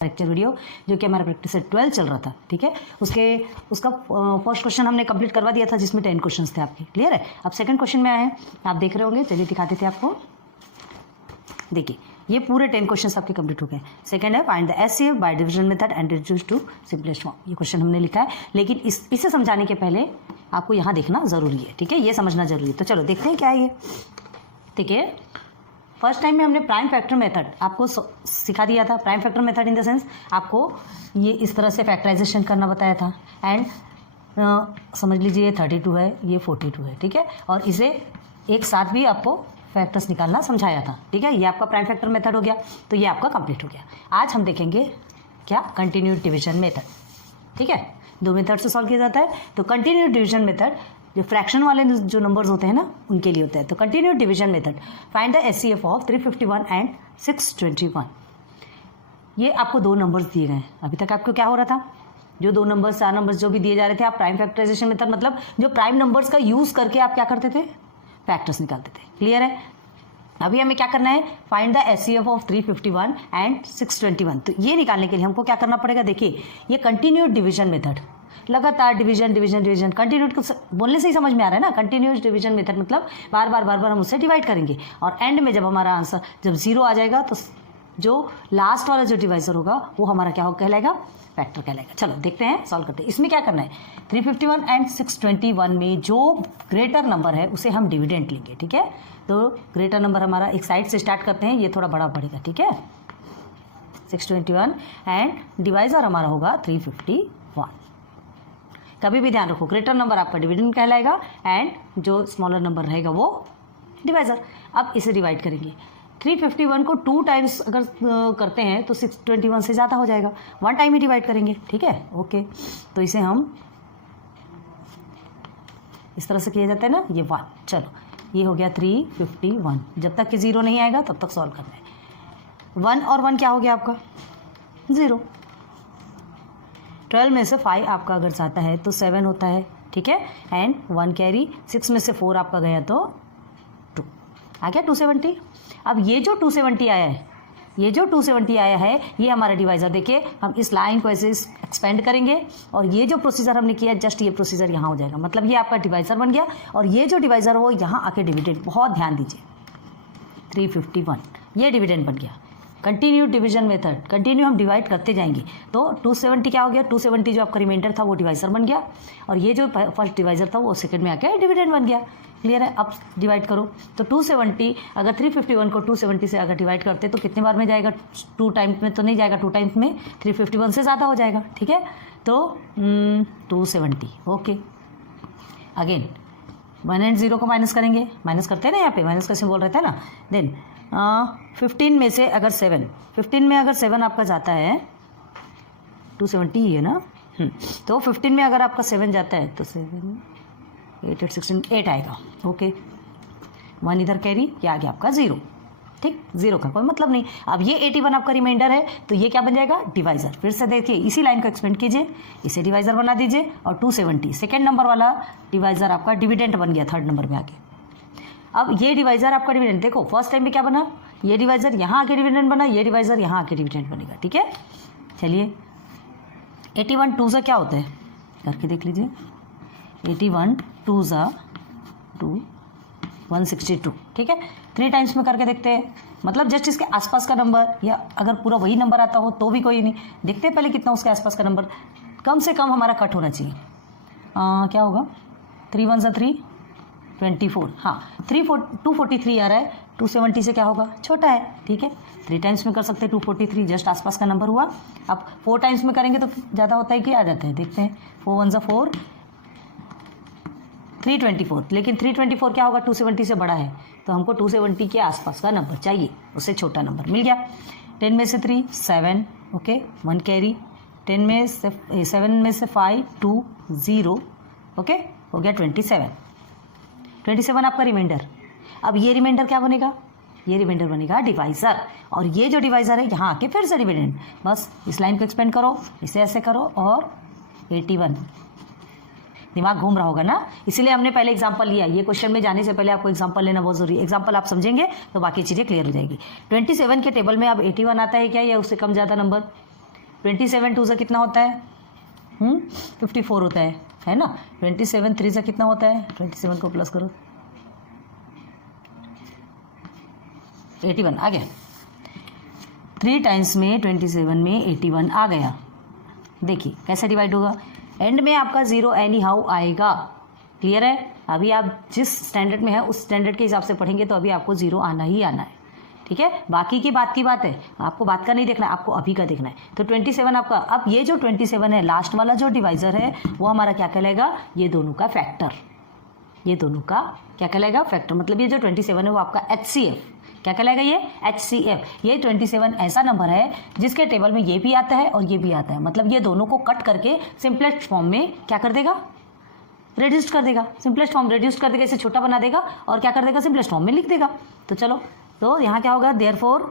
Lecture video जो कि हमारा प्रैक्टिस सेट 12 चल रहा था, ठीक है। उसका फर्स्ट क्वेश्चन हमने कंप्लीट करवा दिया था जिसमें 10 क्वेश्चंस थे आपके, क्लियर है। अब सेकंड क्वेश्चन में आए हैं, आप देख रहे होंगे, चलिए दिखाते थे आपको। देखिए ये पूरे 10 क्वेश्चंस आपके कंप्लीट हो गए। सेकंड है find the HCF by division method and reduce to simplest form. ये क्वेश्चन हमने लिखा है, लेकिन इसे समझाने के पहले आपको यहाँ देखना जरूरी है, ठीक है, ये समझना जरूरी है। तो चलो देखते हैं क्या है ये, ठीक है। फर्स्ट टाइम में हमने प्राइम फैक्टर मेथड आपको सिखा दिया था। Prime factor method in the sense आपको ये इस तरह से फैक्टराइजेशन करना बताया था। एंड समझ लीजिए ये 32 है, ये 42 है, ठीक है। और इसे एक साथ भी आपको फैक्टर्स निकालना समझाया था, ठीक है। ये आपका प्राइम फैक्टर मेथड हो गया, तो ये आपका कंप्लीट हो गया। आज हम देखेंगे क्या, कंटिन्यूड डिवीजन मेथड, ठीक है। दो मेथड से सॉल्व किया जाता है। तो कंटिन्यूड डिवीजन मेथड जो फ्रैक्शन वाले जो नंबर्स होते हैं ना उनके लिए होता है। तो continued division method find the HCF of 351 and 621। ये आपको दो नंबर्स दिए गए हैं। अभी तक आपको क्या हो रहा था, जो दो नंबर्स, चार नंबर्स जो भी दिए जा रहे थे, आप प्राइम फैक्टराइजेशन मेथड मतलब जो प्राइम नंबर्स का यूज करके आप क्या करते थे, फैक्टर्स निकालते थे, क्लियर है। अभी हमें क्या करना है, find the HCF of 351 and 621। तो ये निकालने के लिए हमको क्या करना पड़ेगा, देखिए ये कंटिन्यूड डिवीजन मेथड, लगातार डिवीजन डिवीजन डिवीजन, कंटिन्यूड बोलने से ही समझ में आ रहा है ना। कंटिन्यूस डिवीजन मेथड मतलब बार बार हम उससे डिवाइड करेंगे, और एंड में जब हमारा आंसर जब 0 आ जाएगा तो जो लास्ट वाला जो डिवाइजर होगा वो हमारा क्या कहलाएगा, फैक्टर कहलाएगा। चलो देखते हैं, सॉल्व करते हैं। इसमें क्या करना है, 351 एंड 621 में जो ग्रेटर नंबर है उसे हम डिविडेंड लेंगे, ठीक है। तो ग्रेटर नंबर हमारा एक साइड से स्टार्ट करते हैं, ये थोड़ा बड़ा पड़ेगा, ठीक है। 621 एंड डिवाइजर हमारा होगा 351। कभी भी ध्यान रखो, ग्रेटर नंबर आपका डिविडेंड कहलाएगा एंड जो स्मॉलर नंबर रहेगा वो डिवाइजर। अब इसे डिवाइड करेंगे। 351 को 2 टाइम्स अगर करते हैं तो 621 से ज़्यादा हो जाएगा, 1 टाइम ही डिवाइड करेंगे, ठीक है, ओके। तो इसे हम इस तरह से किया जाता है ना, ये 1। चलो ये हो गया 351। जब तक कि 0 नहीं आएगा तब तक सॉल्व करना है। 1 और 1 क्या हो गया आपका, 0। 12 में से 5 आपका अगर जाता है तो 7 होता है, ठीक है। एंड 1 कैरी, 6 में से 4 आपका गया तो 2 आ गया, 270। अब ये जो 270 आया है, ये जो 270 आया है ये हमारा डिवाइजर। देखिए हम इस लाइन को ऐसे एक्सपेंड करेंगे और ये जो प्रोसीजर हमने किया, जस्ट ये प्रोसीजर यहाँ हो जाएगा, मतलब ये आपका डिवाइजर बन गया। और ये जो डिवाइजर वो यहाँ आके डिविडेंड, बहुत ध्यान दीजिए, 351 ये डिविडेंड बन गया। कंटिन्यू डिवीजन मेथड, कंटिन्यू हम डिवाइड करते जाएंगे। तो 270 क्या हो गया, 270 जो आपका रिमाइंडर था वो डिवाइजर बन गया, और ये जो फर्स्ट डिवाइजर था वो सेकंड में आके डिविडेंड बन गया, क्लियर है। अब डिवाइड करो तो 270 अगर 351 को 270 से अगर डिवाइड करते तो कितने बार में जाएगा, 2 टाइम्स में तो नहीं जाएगा, 2 टाइम्स में 351 से ज़्यादा हो जाएगा, ठीक है। तो 270, ओके। अगेन 1 एंड 0 को माइनस करेंगे, माइनस करते हैं ना, यहाँ पे माइनस का सिंबल रहता है ना। देन 15 में से अगर 7, 15 में अगर 7 आपका जाता है, 270 ही है ना, तो 15 में अगर आपका 7 जाता है तो 7 8 8 16 8 आएगा, ओके। 1 इधर कैरी, ये आ गया आपका 0, ठीक। 0 का कोई मतलब नहीं। अब ये 81 आपका रिमाइंडर है, तो ये क्या बन जाएगा, डिवाइजर। फिर से देखिए इसी लाइन को एक्सपेंड कीजिए, इसे डिवाइजर बना दीजिए, और 270 सेकेंड नंबर वाला डिवाइजर आपका डिविडेंड बन गया, थर्ड नंबर में आके। अब ये डिवाइजर आपका डिविडेंड, देखो फर्स्ट टाइम में क्या बना, ये डिवाइजर यहाँ आके डिविडेंड बना, ये डिवाइजर यहाँ आके डिविडेंड बनेगा, ठीक है। चलिए 81 2 सा क्या होता है, करके देख लीजिए। 81 2 सा 2 162, ठीक है। 3 टाइम्स में करके देखते हैं, मतलब जस्ट इसके आसपास का नंबर, या अगर पूरा वही नंबर आता हो तो भी कोई नहीं, देखते हैं पहले कितना उसके आसपास का नंबर कम से कम हमारा कट होना चाहिए। क्या होगा, 3 1 सा 3 24, हाँ 243 आ रहा है, 270 से क्या होगा, छोटा है, ठीक है। 3 टाइम्स में कर सकते हैं 243, जस्ट आसपास का नंबर हुआ। अब 4 टाइम्स में करेंगे तो ज़्यादा होता है कि आ जाता है, देखते हैं। 4 1 सा 4 324, लेकिन 324 क्या होगा, 270 से बड़ा है, तो हमको 270 के आसपास का नंबर चाहिए, उससे छोटा नंबर मिल गया। 10 में से 3 7, ओके, 1 कैरी, 10 में से 7 में से 5 2 0, ओके, हो गया 27 आपका रिमाइंडर। अब ये रिमाइंडर क्या बनेगा, ये रिमाइंडर बनेगा डिवाइजर, और ये जो डिवाइजर है यहाँ आके फिर से डिविडेंड। बस इस लाइन को एक्सपेंड करो, इसे ऐसे करो, और 81। दिमाग घूम रहा होगा ना, इसीलिए हमने पहले एग्जांपल लिया। ये क्वेश्चन में जाने से पहले आपको एग्जांपल लेना बहुत जरूरी है। एग्जांपल आप समझेंगे तो बाकी चीज़ें क्लियर हो जाएगी। 27 के टेबल में अब 81 आता है क्या, या उससे कम ज़्यादा नंबर, 27 2 से कितना होता है 54 होता है ना। 27 3 से कितना होता है, 27 को प्लस करो 81 आ गया। 3 टाइम्स में 27 में 81 आ गया। देखिए कैसे डिवाइड होगा, एंड में आपका 0 एनी हाउ आएगा। क्लियर है। अभी आप जिस स्टैंडर्ड में है उस स्टैंडर्ड के हिसाब से पढ़ेंगे तो अभी आपको 0 आना ही आना है। ठीक है, बाकी की बात है, आपको बात का नहीं देखना है, आपको अभी का देखना है। तो 27 आपका, अब ये जो 27 है लास्ट वाला जो डिवाइजर है वो हमारा क्या कहलाएगा, ये दोनों का फैक्टर। ये दोनों का क्या कहलाएगा, फैक्टर। मतलब ये जो 27 है वो आपका HCF क्या कहलाएगा, ये HCF। ये 27 ऐसा नंबर है जिसके टेबल में ये भी आता है और ये भी आता है। मतलब ये दोनों को कट करके सिंपलेस्ट फॉर्म में क्या कर देगा, रिड्यूस कर देगा। सिंपलेस्ट फॉर्म रिड्यूस कर देगा, इसे छोटा बना देगा और क्या कर देगा, सिंपलेस्ट फॉर्म में लिख देगा। तो चलो, तो यहाँ क्या होगा, therefore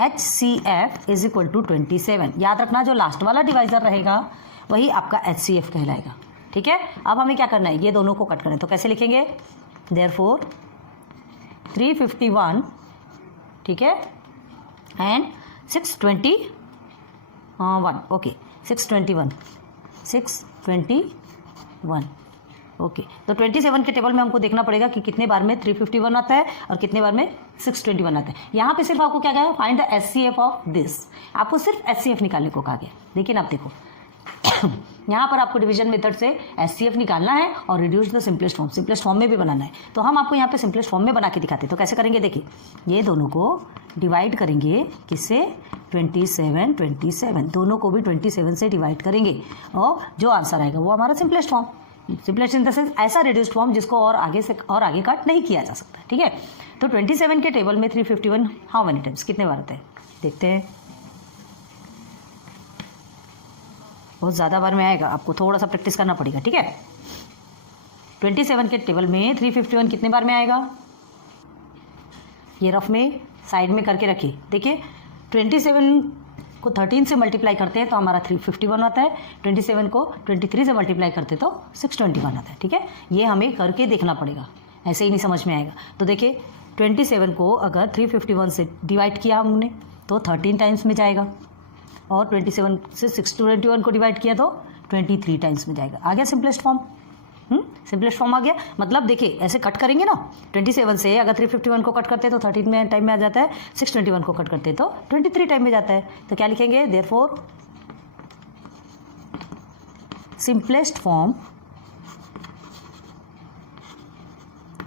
HCF is equal to 27। याद रखना जो लास्ट वाला डिवाइजर रहेगा वही आपका HCF कहलाएगा। ठीक है, अब हमें क्या करना है, ये दोनों को कट करना है। तो कैसे लिखेंगे, देयरफॉर 351, ठीक है, एंड 621, ओके 621, ओके। तो 27 के टेबल में हमको देखना पड़ेगा कि कितने बार में 351 आता है और कितने बार में 621 आता है। यहाँ पे सिर्फ आपको क्या कहा है, find the HCF of this. आपको सिर्फ HCF निकालने को कहा गया। लेकिन आप देखो यहाँ पर आपको डिवीजन मेथड से HCF निकालना है और reduce the simplest form, simplest form में भी बनाना है। तो हम आपको यहाँ पे सिंपलेस्ट फॉर्म में बना के दिखाते हैं। तो कैसे करेंगे, देखिए ये दोनों को डिवाइड करेंगे किससे, 27 दोनों को भी 27 से डिवाइड करेंगे और जो आंसर आएगा वो हमारा simplest form. Simplest in the sense ऐसा रिड्यूस्ड फॉर्म जिसको और आगे से और आगे कट नहीं किया जा सकता। ठीक है, तो 27 के टेबल में 351 हाउ मेनी टाइम्स, कितने बार आते हैं देखते हैं। बहुत ज़्यादा बार में आएगा, आपको थोड़ा सा प्रैक्टिस करना पड़ेगा। ठीक है, 27 के टेबल में 351 कितने बार में आएगा, ये रफ में साइड में करके रखिए। देखिए 27 को 13 से मल्टीप्लाई करते हैं तो हमारा 351 आता है। 27 को 23 से मल्टीप्लाई करते तो 621 आता है। ठीक है, ये हमें करके देखना पड़ेगा, ऐसे ही नहीं समझ में आएगा। तो देखिए 27 को अगर 351 से डिवाइड किया हमने तो 13 टाइम्स में जाएगा और 27 से 621 को डिवाइड किया तो 23 टाइम्स में जाएगा। आ गया सिंपलेस्ट फॉर्म, सिंपलेस्ट फॉर्म आ गया। मतलब देखिए ऐसे कट करेंगे ना, 27 से अगर 351 को कट करते हैं तो 13 में टाइम में आ जाता है, 621 को कट करते हैं तो 23 टाइम में जाता है। तो क्या लिखेंगे, therefore simplest form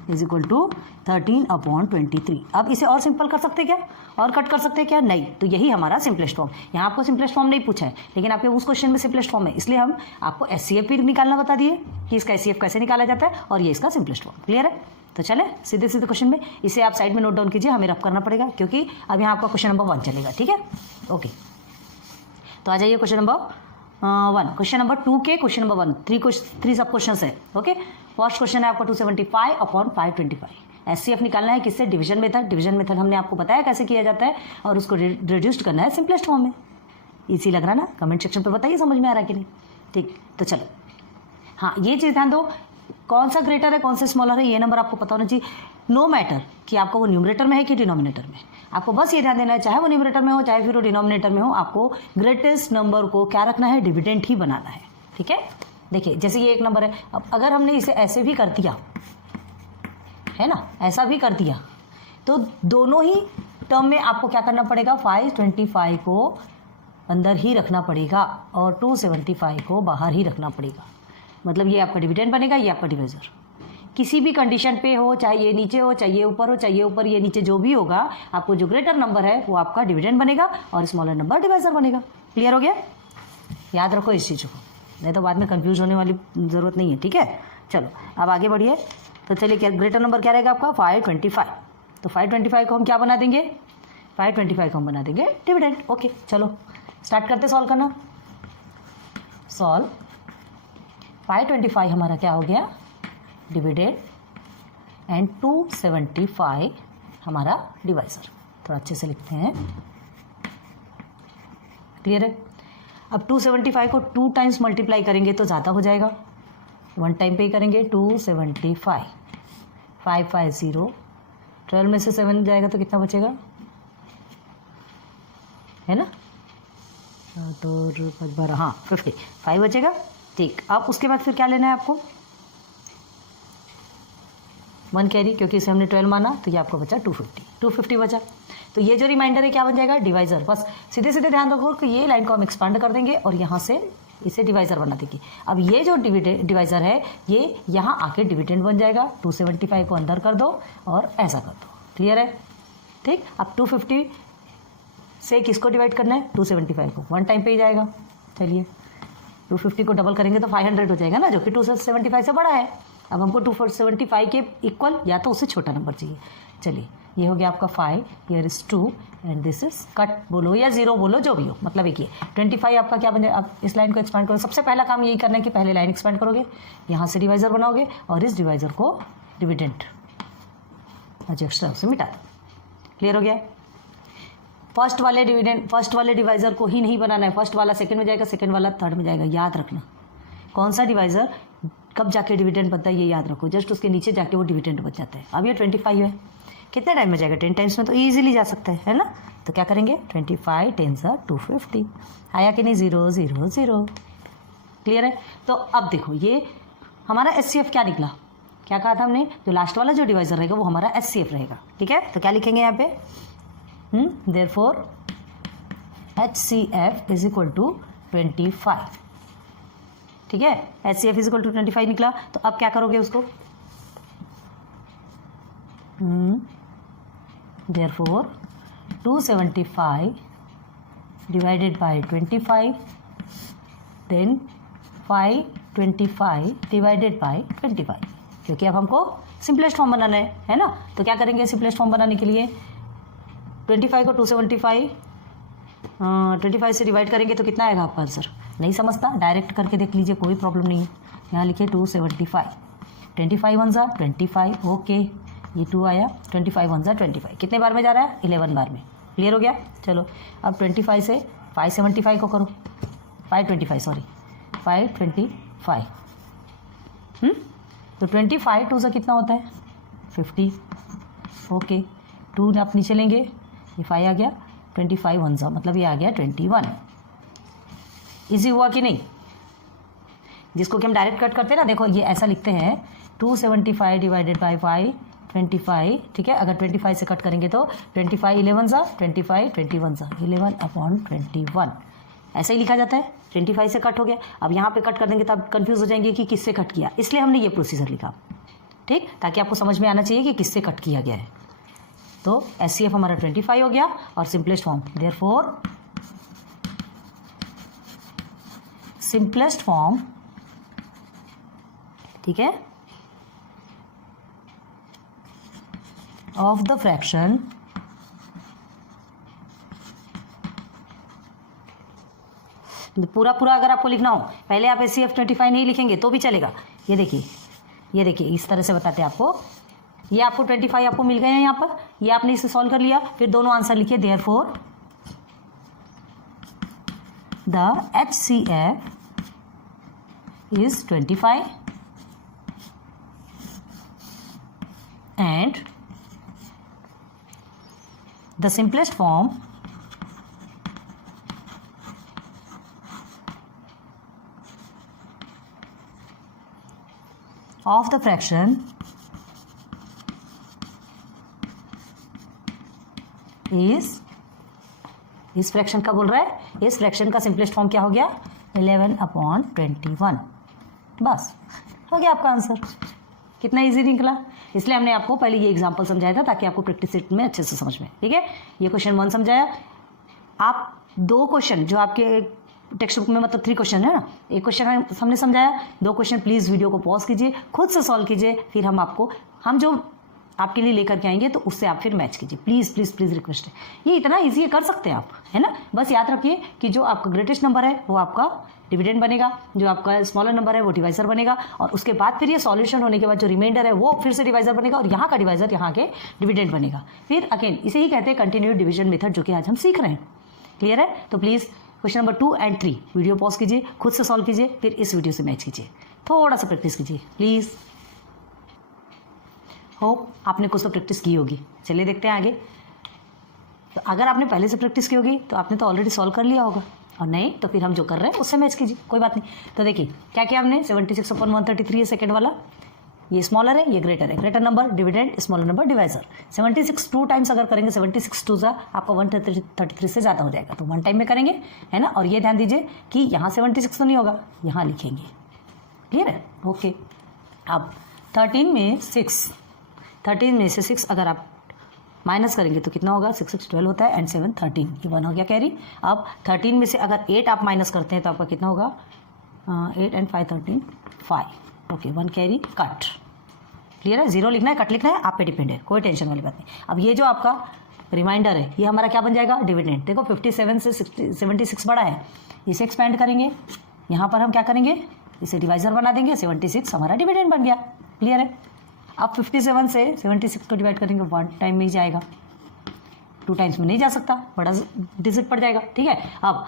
is equal to 13/23। अब इसे और सिंपल कर सकते क्या, और कट कर सकते हैं क्या, नहीं। तो यही हमारा सिंपलेस्ट फॉर्म। यहाँ आपको सिंपलेस्ट फॉर्म नहीं पूछा है लेकिन आपके उस क्वेश्चन में सिंपलेस्ट फॉर्म है, इसलिए हम आपको HCF भी निकालना बता दिए कि इसका HCF कैसे निकाला जाता है और ये इसका सिंपलेस्ट फॉर्म। क्लियर है। तो चले सीधे सीधे क्वेश्चन में, इसे आप साइड में नोट डाउन कीजिए, हमें रफ करना पड़ेगा क्योंकि अब यहाँ आपका क्वेश्चन नंबर 1 चलेगा। ठीक है, ओके। तो आ जाइए क्वेश्चन नंबर 1। क्वेश्चन नंबर 2 के क्वेश्चन नंबर 1 3 सब क्वेश्चन है। ओके, फर्स्ट क्वेश्चन है आपका 275/525। HCF निकालना है किससे, डिवीजन मेथड। डिवीजन मेथड हमने आपको बताया कैसे किया जाता है और उसको रिड्यूस्ड करना है सिंपलेस्ट फॉर्म में। इजी लग रहा ना, कमेंट सेक्शन पे बताइए समझ में आ रहा है कि नहीं। ठीक, तो चलो हाँ ये चीज़ ध्यान दो, कौन सा ग्रेटर है कौन सा स्मॉलर है ये नंबर आपको पता होना चाहिए। नो मैटर कि आपको वो न्यूमरेटर में है कि डिनोमिनेटर में, आपको बस ये ध्यान देना है चाहे वो न्यूमरेटर में हो चाहे फिर वो डिनोमिनेटर में हो, आपको ग्रेटेस्ट नंबर को क्या रखना है, डिविडेंड ही बनाना है। ठीक है, देखिए जैसे ये एक नंबर है, अब अगर हमने इसे ऐसे भी कर दिया है ना, ऐसा भी कर दिया तो दोनों ही टर्म में आपको क्या करना पड़ेगा, 525 को अंदर ही रखना पड़ेगा और 275 को बाहर ही रखना पड़ेगा। मतलब ये आपका डिविडेंड बनेगा, ये आपका डिवाइजर। किसी भी कंडीशन पे हो, चाहे ये नीचे हो चाहे ये ऊपर हो, चाहे ये ऊपर ये नीचे, जो भी होगा आपको जो ग्रेटर नंबर है वो आपका डिविडेंड बनेगा और स्मॉलर नंबर डिवाइजर बनेगा। क्लियर हो गया, याद रखो इस चीज़ को, नहीं तो बाद में कंफ्यूज होने वाली ज़रूरत नहीं है। ठीक है, चलो अब आगे बढ़िए। तो चलिए क्या ग्रेटर नंबर क्या रहेगा आपका, 525। तो 525 को हम क्या बना देंगे, 525 को हम बना देंगे डिविडेंड। ओके चलो स्टार्ट करते सॉल्व करना। सॉल्व 525 हमारा क्या हो गया, डिविडेंड, एंड 275 हमारा डिवाइजर। थोड़ा अच्छे से लिखते हैं, क्लियर है। अब 275 को 2 टाइम्स मल्टीप्लाई करेंगे तो ज़्यादा हो जाएगा, 1 टाइम पे ही करेंगे। 275 550, 12 में से 7 जाएगा तो कितना बचेगा, है ना, तो 5 12 हाँ 50 5 बचेगा। ठीक, अब उसके बाद फिर क्या लेना है आपको, 1 कैरी, क्योंकि इसे हमने 12 माना तो ये आपको बचा 250 बचा। तो ये जो रिमाइंडर है क्या बन जाएगा, डिवाइजर। बस सीधे सीधे ध्यान रखो कि ये लाइन को हम एक्सपांड कर देंगे और यहाँ से इसे डिवाइजर बना देंगे। अब ये जो डिवाइजर है ये यहाँ आके डिविडेंड बन जाएगा। 275 को अंदर कर दो और ऐसा कर दो। क्लियर है? ठीक, अब 250 से किसको डिवाइड करना है, 275 को, 1 टाइम पे ही जाएगा। चलिए 250 को डबल करेंगे तो 500 हो जाएगा ना, जो कि 275 से बड़ा है। अब हमको 275 के इक्वल या तो उससे छोटा नंबर चाहिए। चलिए ये हो गया आपका 5, here is 2 and this is cut बोलो या 0 बोलो, जो भी हो, मतलब एक ही 25 आपका क्या बन जाए। अब इस लाइन को एक्सपांड करो। सबसे पहला काम यही करना है कि पहले लाइन एक्सपांड करोगे, यहाँ से डिवाइजर बनाओगे और इस डिवाइजर को डिविडेंड जो एक्स्ट्रा उसे मिटा दो। क्लियर हो गया? फर्स्ट वाले डिवाइजर को ही नहीं बनाना है। फर्स्ट वाला सेकंड में जाएगा, सेकंड वाला थर्ड में जाएगा। याद रखना कौन सा डिवाइजर कब जाके डिविडेंड बनता है, ये याद रखो। जस्ट उसके नीचे जाके वो डिविडेंड बन जाता है। अब ये 25 है, कितने टाइम में जाएगा, 10 टाइम्स में तो ईजिली जा सकता है ना। तो क्या करेंगे, 25 10 250 आया कि नहीं, 0 0 0। क्लियर है? तो अब देखो ये हमारा HCF क्या निकला, क्या कहा था हमने, जो लास्ट वाला जो डिवाइजर रहेगा वो हमारा HCF रहेगा। ठीक है, तो क्या लिखेंगे यहाँ पे, therefore HCF is equal to 25। ठीक है, HCF इज इक्वल टू 25 निकला। तो अब क्या करोगे उसको, therefore 275 divided by 25 then 525 divided by 25, क्योंकि अब हमको सिंपलेस्ट फॉर्म बनाना है ना। तो क्या करेंगे सिंपलेस्ट फॉर्म बनाने के लिए, 25 को 275 से डिवाइड करेंगे तो कितना आएगा आपका आंसर। नहीं समझता, डायरेक्ट करके देख लीजिए, कोई प्रॉब्लम नहीं है। यहाँ लिखिए 275, 25 1 25, ओके ये 2 आया, 25 1 25, कितने बार में जा रहा है, 11 बार में। क्लियर हो गया? चलो अब 25 से 575 को करो, 525 सॉरी 525, तो 25 2 से कितना होता है 50, ओके 2 आप नीचे लेंगे, ये 5 आ गया, 25 1 मतलब ये आ गया 21। इजी हुआ कि नहीं? जिसको कि हम डायरेक्ट कट करते हैं ना, देखो ये ऐसा लिखते हैं 275 डिवाइडेड बाई 525। ठीक है, अगर 25 से कट करेंगे तो 25 11 25 21 11/21 ऐसा ही लिखा जाता है। 25 से कट हो गया। अब यहाँ पे कट कर देंगे तो आप कंफ्यूज हो जाएंगे कि किससे कट किया, इसलिए हमने ये प्रोसीजर लिखा। ठीक, ताकि आपको समझ में आना चाहिए कि किससे कट किया गया है। तो HCF हमारा 25 हो गया और simplest form, therefore simplest form, ठीक है, ऑफ द फ्रैक्शन पूरा अगर आपको लिखना हो, पहले आप HCF 25 नहीं लिखेंगे तो भी चलेगा। ये देखिए इस तरह से बताते हैं आपको। ये आपको 25 आपको मिल गए हैं यहाँ पर, ये आपने इसे सॉल्व कर लिया, फिर दोनों आंसर लिखिए। Therefore the HCF is 25 and the simplest form of the fraction is, इस फ्रैक्शन का बोल रहा है, इस फ्रैक्शन का सिंपलेस्ट फॉर्म क्या हो गया 11/21। बस हो गया आपका आंसर। कितना इजी निकला, इसलिए हमने आपको पहले ये एग्जांपल समझाया था ताकि आपको प्रैक्टिस सेट में अच्छे से समझ में। ठीक है, ये क्वेश्चन 1 समझाया। आप 2 क्वेश्चन जो आपके टेक्स्ट बुक में, मतलब 3 क्वेश्चन है ना, एक क्वेश्चन हमने समझाया, 2 क्वेश्चन प्लीज़ वीडियो को पॉज कीजिए, खुद से सॉल्व कीजिए, फिर हम जो आपके लिए लेकर के आएंगे तो उससे आप फिर मैच कीजिए। प्लीज़ प्लीज़ प्लीज़ रिक्वेस्ट है, ये इतना ईजी है, कर सकते हैं आप, है ना। बस याद रखिए कि जो आपका ग्रेटेस्ट नंबर है वो आपका डिविडेंड बनेगा, जो आपका स्मॉलर नंबर है वो डिवाइजर बनेगा, और उसके बाद फिर ये सॉल्यूशन होने के बाद जो रिमाइंडर है वो फिर से डिवाइजर बनेगा, और यहाँ का डिवाइजर यहाँ के डिविडेंड बनेगा। फिर अगेन इसे ही कहते हैं कंटिन्यूड डिवीजन मेथड, जो कि आज हम सीख रहे हैं। क्लियर है? तो please question number 2 and 3 video pause कीजिए, खुद से सॉल्व कीजिए, फिर इस वीडियो से मैच कीजिए, थोड़ा सा प्रैक्टिस कीजिए प्लीज़। होप आपने कुछ तो प्रैक्टिस की होगी। चलिए देखते हैं आगे। तो अगर आपने पहले से प्रैक्टिस की होगी तो आपने तो ऑलरेडी सॉल्व कर लिया होगा, और नहीं तो फिर हम जो कर रहे हैं उससे मैच कीजिए, कोई बात नहीं। तो देखिए क्या किया हमने, 76/133 है सेकेंड वाला, ये स्मॉलर है ये ग्रेटर है, greater number dividend smaller number divisor. 76 2 times अगर करेंगे 76 2 आपका 133 से ज़्यादा हो जाएगा, तो 1 टाइम में करेंगे, है ना। और ये ध्यान दीजिए कि यहाँ 76 तो नहीं होगा, यहाँ लिखेंगे, क्लियर है, ओके। अब 13 में से 6 अगर आप माइनस करेंगे तो कितना होगा, 6 6 12 होता है एंड 7 13, ये 1 हो गया कैरी। अब 13 में से अगर 8 आप माइनस करते हैं तो आपका कितना होगा, 8 and 5 13 5, okay 1 carry cut, clear है। 0 लिखना है कट लिखना है आप पे डिपेंड है, कोई टेंशन वाली बात नहीं। अब ये जो आपका रिमाइंडर है ये हमारा क्या बन जाएगा, डिविडेंड। देखो 57 से 76 बड़ा है, इसे एक्सपेंड करेंगे, यहाँ पर हम क्या करेंगे, इसे डिवाइजर बना देंगे, 76 हमारा डिविडेंड बन गया, क्लियर है। अब 57 से 76 को डिवाइड करेंगे 1 टाइम में ही जाएगा, 2 टाइम्स में नहीं जा सकता, बड़ा डिजिट पड़ जाएगा, ठीक है। अब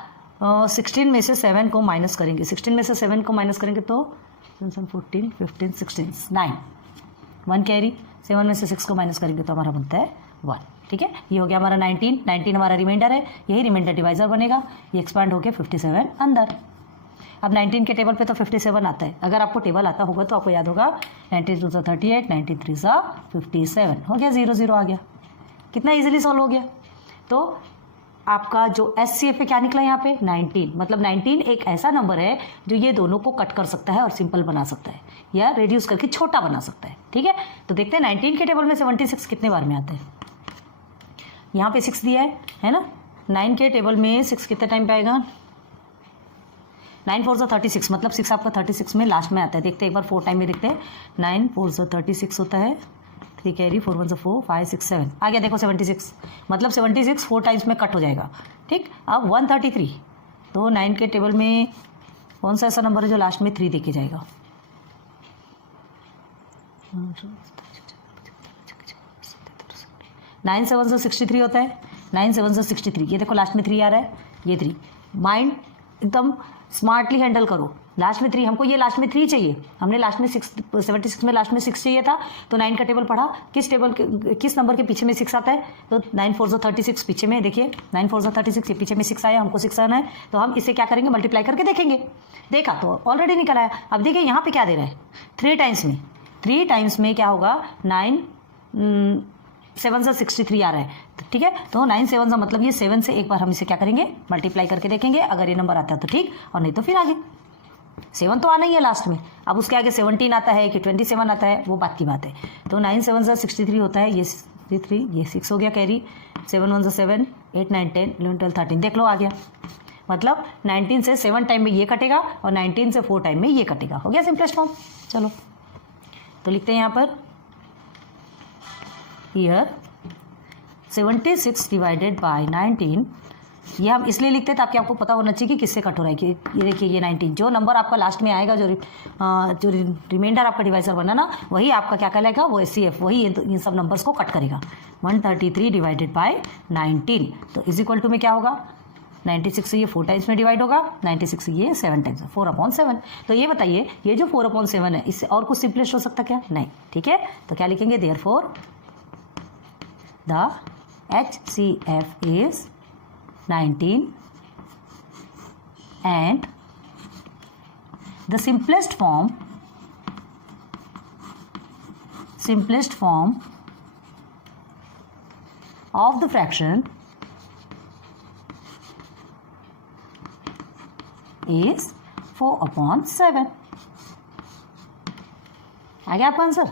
16 में से 7 को माइनस करेंगे, 16 में से 7 को माइनस करेंगे तो 14 15 16 9, 1 कैरी। 7 में से 6 को माइनस करेंगे तो हमारा बनता है 1, ठीक है। ये हो गया हमारा 19 हमारा रिमाइंडर है, यही रिमाइंडर डिवाइजर बनेगा, ये एक्सपांड होकर 57 अंदर। अब 19 के टेबल पे तो 57 आता है, अगर आपको टेबल आता होगा तो आपको याद होगा 19 2 38 93 57 हो गया, 0 0 आ गया, कितना इजीली सॉल्व हो गया। तो आपका जो SCF है क्या निकला यहाँ पे 19, मतलब 19 एक ऐसा नंबर है जो ये दोनों को कट कर सकता है और सिंपल बना सकता है या रिड्यूस करके छोटा बना सकता है, ठीक है। तो देखते हैं 19 के टेबल में 76 कितने बार में आता है, यहाँ पे 6 दिया है ना। 9 के टेबल में 6 कितने टाइम पे आएगा, 9 4 36, मतलब 6 आपका 36 में लास्ट में आता है। देखते हैं एक बार 4 टाइम में देखते हैं, 9 4 36 होता है, 3 कैरी 4 1 4 5 6 7 आ गया, देखो 76, मतलब 76 4 टाइम्स में कट हो जाएगा, ठीक। अब 133, तो 9 के टेबल में कौन सा ऐसा नंबर है जो लास्ट में 3 देके जाएगा, 9 7 63 होता है, 9 7 63, ये देखो लास्ट में 3 आ रहा है, ये 3, माइंड एकदम स्मार्टली हैंडल करो, लास्ट में 3, हमको ये लास्ट में 3 चाहिए, हमने लास्ट में 76 में लास्ट में 6 चाहिए था, तो 9 का टेबल पढ़ा, किस नंबर के पीछे में 6 आता है, तो 9 4 36 पीछे में, देखिए 9 4 36 ये पीछे में 6 आया, हमको 6 आना है, तो हम इसे क्या करेंगे, मल्टीप्लाई करके देखेंगे, देखा तो ऑलरेडी निकल आया। अब देखिए यहाँ पे क्या दे रहा है, 3 टाइम्स में क्या होगा, 9 7 से 63 आ रहा है, ठीक है। तो 9 7 मतलब ये 7 से एक बार हम इसे क्या करेंगे, मल्टीप्लाई करके देखेंगे, अगर ये नंबर आता है तो ठीक, और नहीं तो फिर आगे 7 तो आना ही है लास्ट में। अब उसके आगे 17 आता है कि 27 आता है, वो बात की बात है। तो 9 7 63 होता है, ये 3, ये 6 हो गया कैरी, 7 1 7 8 9 10 11 12 13, देख लो आ गया, मतलब 19 से 7 टाइम में ये कटेगा और 19 से 4 टाइम में ये कटेगा, हो गया सिंपलेस्ट फॉर्म। चलो तो लिखते हैं यहाँ पर, Here 76 डिवाइडेड बाय 19, ये हम इसलिए लिखते हैं ताकि आपको पता होना चाहिए कि किससे कट हो रहा है, कि ये देखिए ये 19 जो नंबर आपका लास्ट में आएगा, जो रिमाइंडर आपका डिवाइजर बना ना, वही आपका क्या कहलाएगा, वो SCF, वही इन सब नंबर्स को कट करेगा। 133 डिवाइडेड बाय 19, तो इज इक्वल टू में क्या होगा, 96 से ये 4 टाइम्स में डिवाइड होगा, 96 से ये 7 टाइम्स, 4/7। तो ये बताइए ये जो 4/7 है, इससे और कुछ सिंपलेस्ट हो सकता क्या, नहीं, ठीक है। तो क्या लिखेंगे, therefore the HCF is 19 and the simplest form of the fraction is 4/7। आ गया आपका आंसर।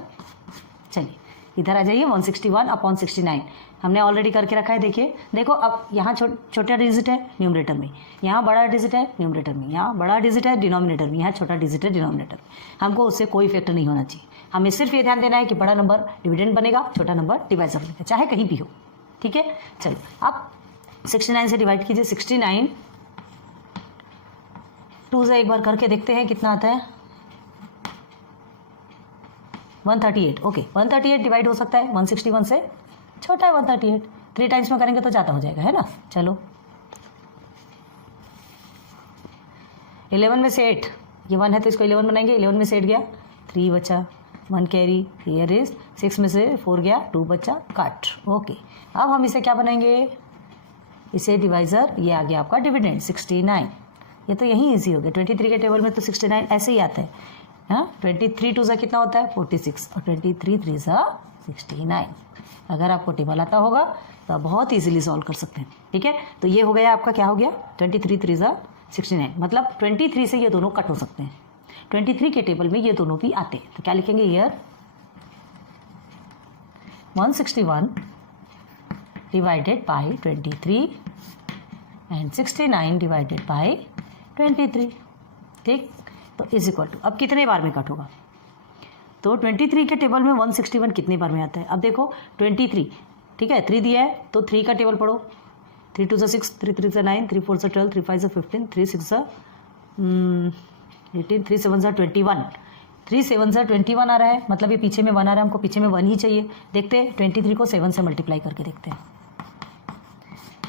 चलिए इधर आ जाइए, 161/69 हमने ऑलरेडी करके रखा है। देखिए देखो, अब यहाँ छोटा डिजिट है न्यूमरेटर में, यहाँ बड़ा डिजिट है न्यूमरेटर में, यहाँ बड़ा डिजिट है डिनोमिनेटर में, यहाँ छोटा डिजिट है डिनोमिनेटर में। हमको उससे कोई इफेक्ट नहीं होना चाहिए, हमें सिर्फ ये ध्यान देना है कि बड़ा नंबर डिविडेंड बनेगा, छोटा नंबर डिवाइजर बनेगा, चाहे कहीं भी हो, ठीक है। चलिए अब 69 से डिवाइड कीजिए, 69 2 से एक बार करके देखते हैं कितना आता है, 138। ओके 138 डिवाइड हो सकता है 161 से, छोटा है 138, 3 टाइम्स में करेंगे तो ज़्यादा हो जाएगा, है ना। चलो 11 में से 8, ये 1 है तो इसको 11 बनाएंगे, 11 में से 8 गया, 3 बचा, 1 कैरी, हियर इज 6 में से 4 गया, 2 बचा, कट। ओके अब हम इसे क्या बनाएंगे, इसे डिवाइज़र, ये आ गया आपका डिविडेंड 69। ये तो यही ईजी हो गया। 23 के टेबल में तो 69 ऐसे ही आता है। हाँ, 23 टू ज़ा कितना होता है 46 और 23 3 ज़ा 69। अगर आपको टेबल आता होगा तो आप बहुत ईजिली सॉल्व कर सकते हैं। ठीक है, तो ये हो गया आपका, क्या हो गया 23 3 ज़ा 69, मतलब 23 से ये दोनों कट हो सकते हैं। 23 के टेबल में ये दोनों भी आते हैं, तो क्या लिखेंगे year 161 divided by 23 and 69 divided by 23। ठीक, तो इज इक्वल टू, अब कितने बार में कट होगा, तो 23 के टेबल में 161 कितने बार में आता है। अब देखो 23, ठीक है, 3 दिया है तो 3 का टेबल पढ़ो, 3 2 6, 3 3 9, 3 4 12, 3 5 15, 3 6 18, 3 7 21, 3 7 21 आ रहा है, मतलब ये पीछे में 1 आ रहा है, हमको पीछे में 1 ही चाहिए। देखते हैं 23 को 7 से मल्टीप्लाई करके देखते हैं।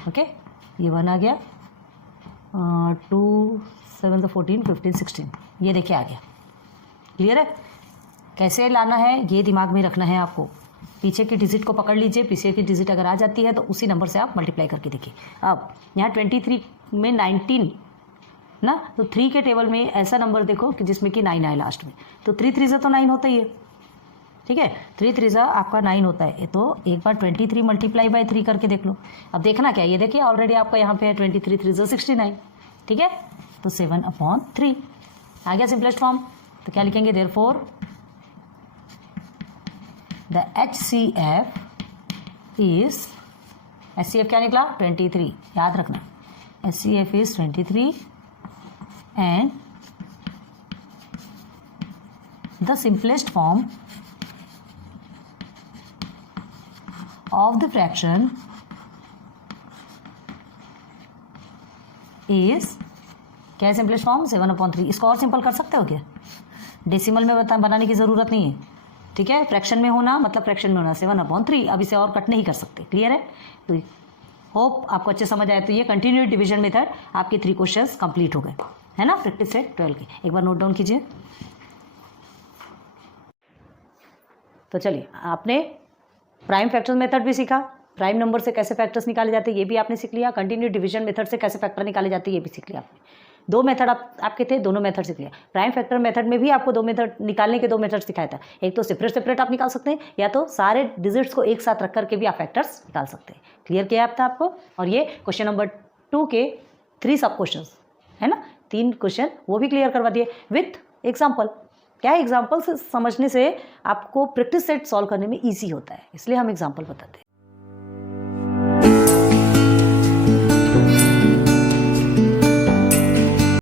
ओके, ये 1 आ गया, 2 7 14 15 16, ये देखिए आ गया। क्लियर है, कैसे लाना है ये दिमाग में रखना है आपको। पीछे की डिजिट को पकड़ लीजिए, पीछे की डिजिट अगर आ जाती है तो उसी नंबर से आप मल्टीप्लाई करके देखिए। अब यहाँ 23 में 19 ना, तो 3 के टेबल में ऐसा नंबर देखो कि जिसमें कि 9 आए लास्ट में, तो 3 3 ज़ा तो 9 होता ही है। ठीक है, 3 3 ज़ा आपका 9 होता है, तो एक बार 23 मल्टीप्लाई बाई 3 करके देख लो। अब देखना क्या, ये देखिए ऑलरेडी आपका यहाँ पे है 23 3 ज़ा 69। ठीक है, तो 7/3 आ गया सिंपलेस्ट फॉर्म। तो क्या लिखेंगे, therefore the HCF is, HCF क्या निकला 23, याद रखना HCF is 23 and the simplest form of the fraction is, क्या है सिंपलेस्ट फॉर्म 7/3। इसको और सिंपल कर सकते हो क्या, डेसिमल में बनाने की ज़रूरत नहीं है। ठीक है, फ्रैक्शन में होना मतलब फ्रैक्शन में होना 7/3। अब इसे और कट नहीं कर सकते। क्लियर है, तो होप आपको अच्छे समझ आए। तो ये कंटिन्यूड डिवीजन मेथड आपके 3 क्वेश्चंस कंप्लीट हो गए, है ना, प्रैक्टिस सेट 12 के। एक बार नोट डाउन कीजिए। तो चलिए, आपने प्राइम फैक्टर्स मेथड भी सीखा, प्राइम नंबर से कैसे फैक्टर्स निकाले जाते हैं ये भी आपने सीख लिया, कंटिन्यूड डिवीजन मेथड से कैसे फैक्टर निकाले जाते हैं ये भी सीख लिया आपने। 2 मेथड आपके थे, दोनों मेथड सीख लिया। प्राइम फैक्टर मेथड में भी आपको 2 मेथड निकालने के 2 मेथड सिखाया था। एक तो सेपरेट आप निकाल सकते हैं, या तो सारे डिजिट्स को एक साथ रख करके भी आप फैक्टर्स निकाल सकते हैं। क्लियर किया था आपको। और ये क्वेश्चन नंबर 2 के 3 सब क्वेश्चन है ना, 3 क्वेश्चन वो भी क्लियर करवा दिए विथ एग्जाम्पल। क्या है, एग्जाम्पल से समझने से आपको प्रैक्टिस सेट सॉल्व करने में ईजी होता है, इसलिए हम एग्जाम्पल बताते हैं।